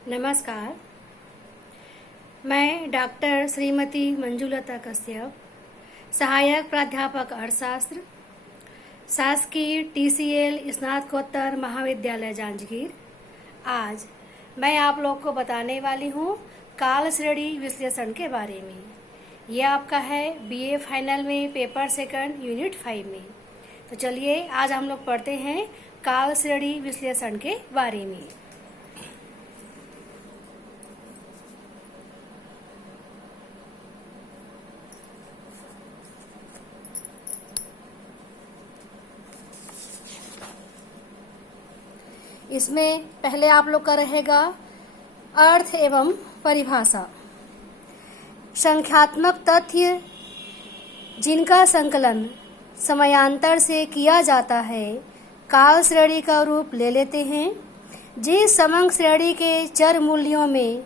नमस्कार। मैं डॉक्टर श्रीमती मंजुलता कश्यप, सहायक प्राध्यापक अर्थशास्त्र, शासकीय TCL स्नातकोत्तर महाविद्यालय जांजगीर। आज मैं आप लोग को बताने वाली हूँ काल श्रेणी विश्लेषण के बारे में। यह आपका है BA फाइनल में पेपर सेकंड यूनिट 5 में। तो चलिए आज हम लोग पढ़ते हैं काल श्रेणी विश्लेषण के बारे में। इसमें पहले आप लोग का रहेगा अर्थ एवं परिभाषा। संख्यात्मक तथ्य जिनका संकलन समयांतर से किया जाता है काल श्रेणी का रूप ले लेते हैं। जिस समंक श्रेणी के चर मूल्यों में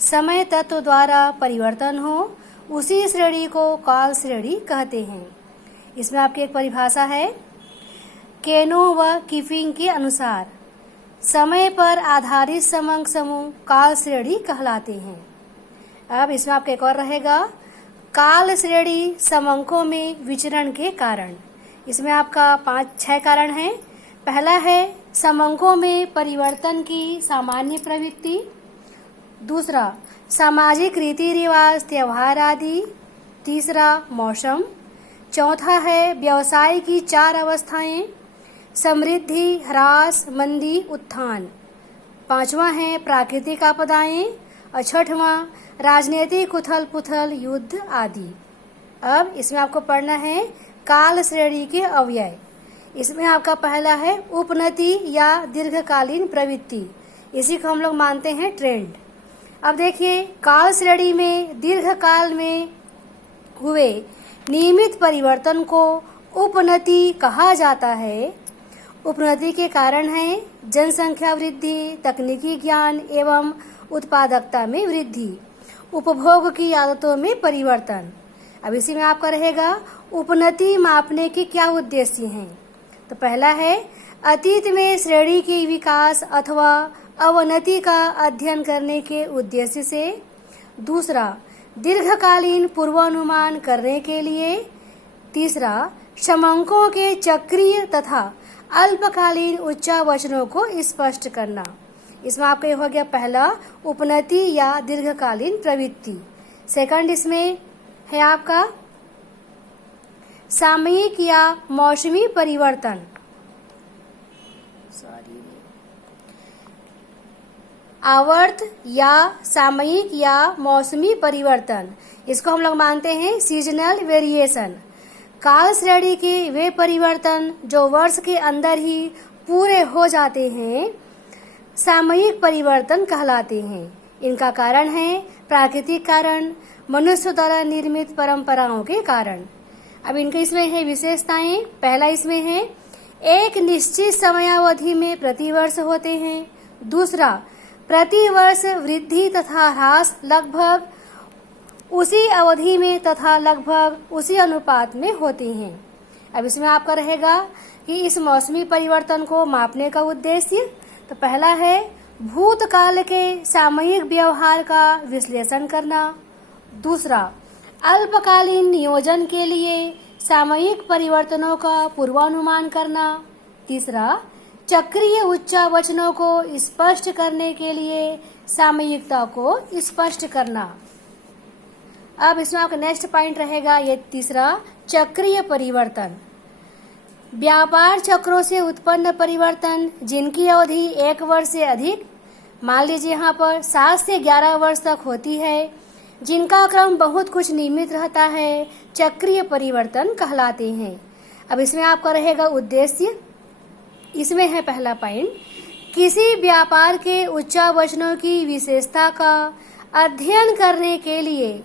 समय तत्व द्वारा परिवर्तन हो उसी श्रेणी को काल श्रेणी कहते हैं। इसमें आपकी एक परिभाषा है, केनो व कीफिंग के अनुसार समय पर आधारित समंक समूह काल श्रेणी कहलाते हैं। अब इसमें आपका एक और रहेगा, काल श्रेणी समंकों में विचरण के कारण। इसमें आपका 5-6 कारण हैं। पहला है समंकों में परिवर्तन की सामान्य प्रवृत्ति। दूसरा, सामाजिक रीति रिवाज त्योहार आदि। तीसरा, मौसम। चौथा है व्यवसाय की 4 अवस्थाएं, समृद्धि, ह्रास, मंदी, उत्थान। पांचवा है प्राकृतिक आपदाएं और छठवां राजनीतिक उथल पुथल, युद्ध आदि। अब इसमें आपको पढ़ना है काल श्रेणी के अव्यय। इसमें आपका पहला है उपनति या दीर्घकालीन प्रवृत्ति। इसी को हम लोग मानते हैं ट्रेंड। अब देखिए, काल श्रेणी में दीर्घकाल में हुए नियमित परिवर्तन को उपनति कहा जाता है। उपनति के कारण है जनसंख्या वृद्धि, तकनीकी ज्ञान एवं उत्पादकता में वृद्धि, उपभोग की आदतों में परिवर्तन। अब इसी में आपका रहेगा उपनति मापने के क्या उद्देश्य हैं। तो पहला है अतीत में श्रेणी के विकास अथवा अवनति का अध्ययन करने के उद्देश्य से। दूसरा, दीर्घकालीन पूर्वानुमान करने के लिए। तीसरा, समंकों के चक्रीय तथा अल्पकालीन उच्चावचनों को स्पष्ट करना। इसमें आपका हो गया पहला उपनति या दीर्घकालीन प्रवृत्ति। सेकंड इसमें है आपका सामयिक या मौसमी परिवर्तन। आवर्त या सामयिक या मौसमी परिवर्तन, इसको हम लोग मानते हैं सीजनल वेरिएशन। काल श्रेणी के वे परिवर्तन जो वर्ष के अंदर ही पूरे हो जाते हैं सामयिक परिवर्तन कहलाते हैं। इनका कारण है प्राकृतिक कारण, मनुष्य द्वारा निर्मित परंपराओं के कारण। अब इनके इसमें है विशेषताएं। पहला इसमें है एक निश्चित समयावधि में प्रतिवर्ष होते हैं। दूसरा, प्रतिवर्ष वृद्धि तथा ह्रास लगभग उसी अवधि में तथा लगभग उसी अनुपात में होते हैं। अब इसमें आपका रहेगा कि इस मौसमी परिवर्तन को मापने का उद्देश्य। तो पहला है भूतकाल के सामयिक व्यवहार का विश्लेषण करना। दूसरा, अल्पकालीन नियोजन के लिए सामयिक परिवर्तनों का पूर्वानुमान करना। तीसरा, चक्रीय उच्चावचनों को स्पष्ट करने के लिए सामयिकता को स्पष्ट करना। अब इसमें आपका नेक्स्ट पॉइंट रहेगा ये तीसरा, चक्रीय परिवर्तन। व्यापार चक्रों से उत्पन्न परिवर्तन जिनकी अवधि 1 वर्ष से अधिक, मान लीजिए यहाँ पर 7 से 11 वर्ष तक होती है, जिनका क्रम बहुत कुछ नियमित रहता है, चक्रीय परिवर्तन कहलाते हैं। अब इसमें आपका रहेगा उद्देश्य। इसमें है पहला पॉइंट, किसी व्यापार के उच्चावचनों की विशेषता का अध्ययन करने के लिए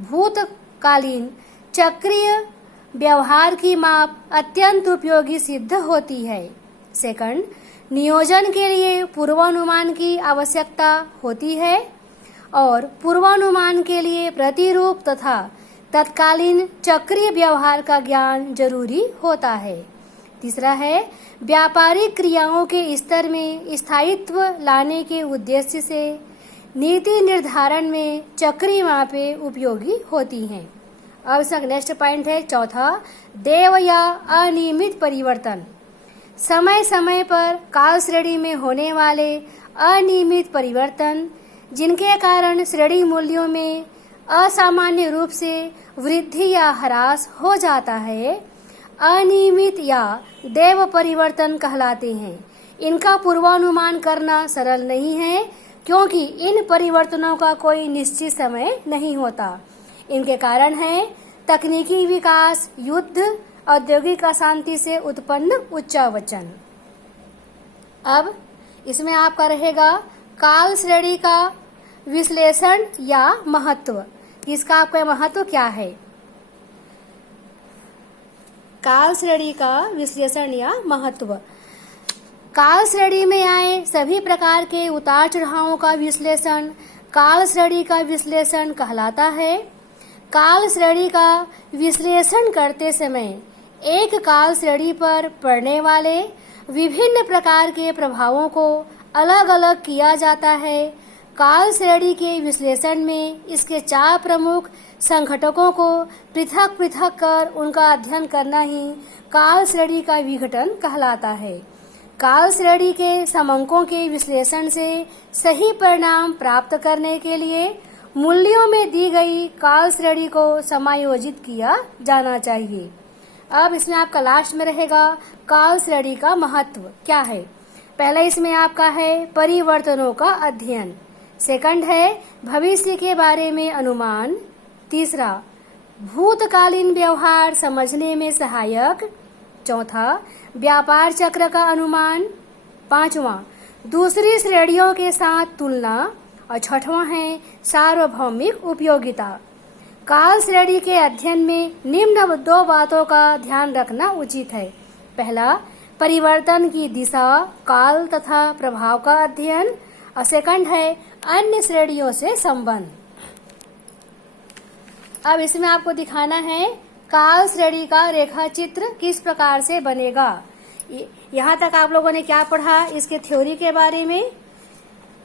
भूतकालीन चक्रीय व्यवहार की माप अत्यंत उपयोगी सिद्ध होती है। सेकंड, नियोजन के लिए पूर्वानुमान की आवश्यकता होती है और पूर्वानुमान के लिए प्रतिरूप तथा तत्कालीन चक्रीय व्यवहार का ज्ञान जरूरी होता है। तीसरा है व्यापारिक क्रियाओं के स्तर में स्थायित्व लाने के उद्देश्य से नीति निर्धारण में चक्रीय मापें उपयोगी होती हैं। अब इसका नेक्स्ट पॉइंट है चौथा, देव या अनियमित परिवर्तन। समय समय पर काल श्रेणी में होने वाले अनियमित परिवर्तन जिनके कारण श्रेणी मूल्यों में असामान्य रूप से वृद्धि या ह्रास हो जाता है, अनियमित या देव परिवर्तन कहलाते हैं। इनका पूर्वानुमान करना सरल नहीं है क्योंकि इन परिवर्तनों का कोई निश्चित समय नहीं होता। इनके कारण है तकनीकी विकास, युद्ध, औद्योगिक अशांति से उत्पन्न उच्चावचन। अब इसमें आपका रहेगा काल श्रेणी का विश्लेषण या महत्व। इसका आपका महत्व क्या है? काल श्रेणी का विश्लेषण या महत्व। काल श्रेणी में आए सभी प्रकार के उतार चढ़ावों का विश्लेषण काल श्रेणी का विश्लेषण कहलाता है। काल श्रेणी का विश्लेषण करते समय एक काल श्रेणी पर पड़ने वाले विभिन्न प्रकार के प्रभावों को अलग अलग किया जाता है। काल श्रेणी के विश्लेषण में इसके 4 प्रमुख संघटकों को पृथक पृथक कर उनका अध्ययन करना ही काल श्रेणी का विघटन कहलाता है। काल श्रेणी के समंकों के विश्लेषण से सही परिणाम प्राप्त करने के लिए मूल्यों में दी गई काल श्रेणी को समायोजित किया जाना चाहिए। अब इसमें आपका लास्ट में रहेगा काल श्रेणी का महत्व क्या है। पहला इसमें आपका है परिवर्तनों का अध्ययन। सेकंड है भविष्य के बारे में अनुमान। तीसरा भूतकालीन व्यवहार समझने में सहायक। चौथा व्यापार चक्र का अनुमान। पांचवा दूसरी श्रेणियों के साथ तुलना। और छठवां है सार्वभौमिक उपयोगिता। काल श्रेणी के अध्ययन में निम्न 2 बातों का ध्यान रखना उचित है। पहला परिवर्तन की दिशा, काल तथा प्रभाव का अध्ययन। और सेकंड है अन्य श्रेणियों से संबंध। अब इसमें आपको दिखाना है काल श्रेणी का रेखा चित्र किस प्रकार से बनेगा। यहाँ तक आप लोगों ने क्या पढ़ा इसके थ्योरी के बारे में।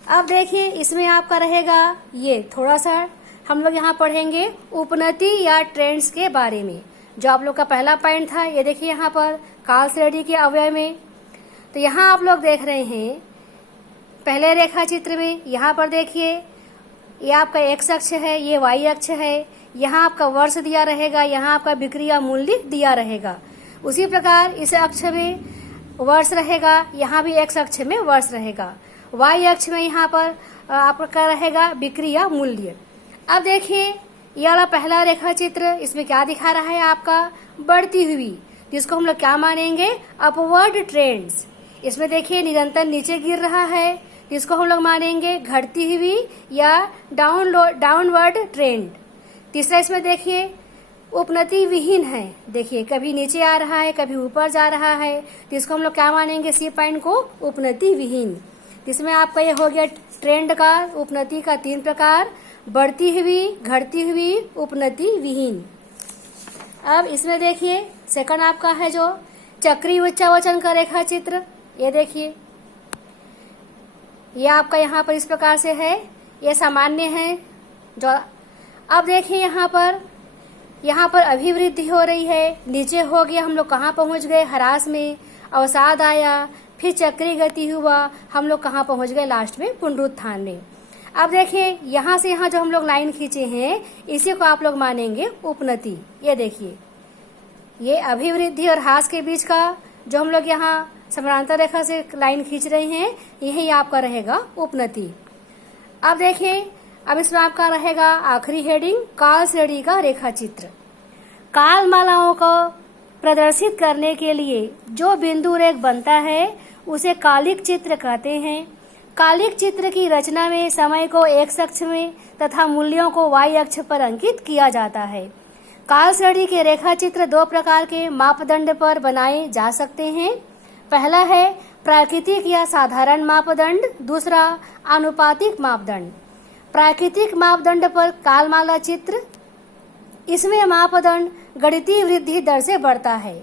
अब देखिए इसमें आपका रहेगा ये थोड़ा सा हम लोग यहाँ पढ़ेंगे उपनति या ट्रेंड्स के बारे में। जो आप लोग का पहला पॉइंट था ये देखिए यहाँ पर काल श्रेणी के अवयव में। तो यहाँ आप लोग देख रहे हैं पहले रेखा चित्र में, यहाँ पर देखिए ये आपका एक्स अक्ष है, ये वाई अक्ष है। यहाँ आपका वर्ष दिया रहेगा, यहाँ आपका बिक्री या मूल्य दिया रहेगा। उसी प्रकार इस अक्ष में वर्ष रहेगा, यहाँ भी एक्स अक्ष में वर्ष रहेगा। वाई अक्ष में यहाँ पर आपका रहेगा बिक्री या मूल्य। अब देखिए ये वाला पहला रेखा चित्र, इसमें क्या दिखा रहा है आपका बढ़ती हुई, जिसको हम लोग क्या मानेंगे अपवर्ड ट्रेंड्स। इसमें देखिए निरंतर नीचे गिर रहा है, जिसको हम लोग मानेंगे घटती हुई या डाउनवर्ड ट्रेंड। तीसरा इसमें देखिए उपनति विहीन है, देखिए कभी नीचे आ रहा है कभी ऊपर जा रहा है, जिसको हम लोग क्या मानेंगे सी पॉइंट को उपनति विहीन। इसमें आपका ये हो गया ट्रेंड का उपनति का 3 प्रकार, बढ़ती हुई, घटती हुई, उपनति विहीन। अब इसमें देखिए सेकंड आपका है जो चक्रीय उच्चावचन का रेखा चित्र। ये देखिए ये आपका यहाँ पर इस प्रकार से है, ये सामान्य है। जो अब देखिए यहाँ पर अभिवृद्धि हो रही है, नीचे हो गया, हम लोग कहाँ पहुँच गए ह्रास में, अवसाद आया, फिर चक्रीय गति हुआ, हम लोग कहाँ पहुँच गए लास्ट में पुनरुत्थान में। अब देखिए यहाँ से यहाँ जो हम लोग लाइन खींचे हैं इसी को आप लोग मानेंगे उपनति। ये देखिए ये अभिवृद्धि और ह्रास के बीच का जो हम लोग यहाँ समानांतर रेखा से लाइन खींच रहे हैं यही आपका रहेगा उपनति। अब देखिए अब इसमें आपका रहेगा आखिरी हेडिंग काल श्रेणी का रेखा चित्र। काल मालाओं को प्रदर्शित करने के लिए जो बिंदु रेख बनता है उसे कालिक चित्र कहते हैं। कालिक चित्र की रचना में समय को एक्स अक्ष में तथा मूल्यों को वाई अक्ष पर अंकित किया जाता है। काल श्रेणी के रेखा चित्र 2 प्रकार के मापदंड पर बनाए जा सकते हैं। पहला है प्राकृतिक या साधारण मापदंड, दूसरा आनुपातिक मापदंड। प्राकृतिक मापदंड पर कालमाला चित्र, इसमें मापदंड गणितीय वृद्धि दर से बढ़ता है।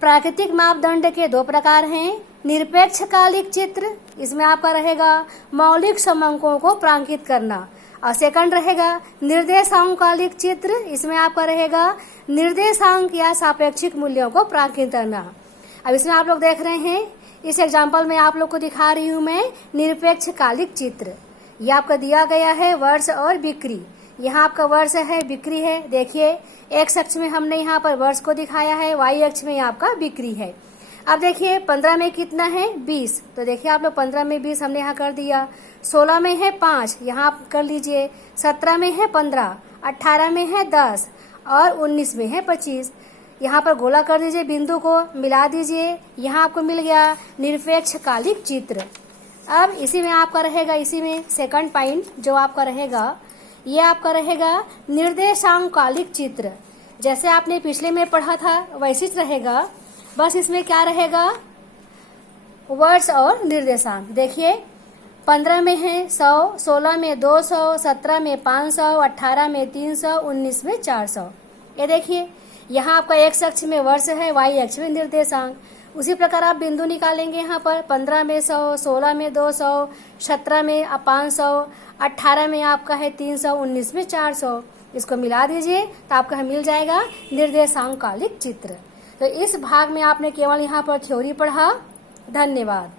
प्राकृतिक मापदंड के दो प्रकार हैं। निरपेक्ष कालिक चित्र, इसमें आपका रहेगा मौलिक समांकों को प्रांकित करना, और सेकंड रहेगा निर्देशांक कालिक चित्र, इसमें आपका रहेगा निर्देशांक या सापेक्षिक मूल्यों को प्रांकित करना। अब इसमें आप लोग देख रहे हैं, इस एग्जाम्पल में आप लोग को दिखा रही हूँ मैं निरपेक्ष कालिक चित्र। ये आपका दिया गया है वर्ष और बिक्री। यहाँ आपका वर्ष है, बिक्री है। देखिए एक्स अक्ष में हमने यहाँ पर वर्ष को दिखाया है, वाई अक्ष में आपका बिक्री है। अब देखिए 15 में कितना है 20, तो देखिए आप लोग 15 में 20 हमने यहाँ कर दिया। 16 में है 5, यहाँ आप कर लीजिए। 17 में है 15, 18 में है 10 और 19 में है 25। यहाँ पर गोला कर दीजिए, बिंदु को मिला दीजिए, यहाँ आपको मिल गया निरपेक्ष कालिक चित्र। अब इसी में आपका रहेगा, इसी में सेकंड पॉइंट जो आपका रहेगा, ये आपका रहेगा निर्देशांक कालिक चित्र। जैसे आपने पिछले में पढ़ा था वैसे ही रहेगा, बस इसमें क्या रहेगा वर्ष और निर्देशांक। देखिए 15 में है 100, 16 में 200, 17 में 500, 18 में 300, 19 में 400। ये देखिए यहाँ आपका एक्स अक्ष में वर्ष है, वाई अक्ष में निर्देशांक। उसी प्रकार आप बिंदु निकालेंगे यहाँ पर 15 में 100, 16 में 200, 17 में 500, 18 में आपका है 300, 19 में 400। इसको मिला दीजिए तो आपका मिल जाएगा निर्देशांक कालिक चित्र। तो इस भाग में आपने केवल यहाँ पर थ्योरी पढ़ा। धन्यवाद।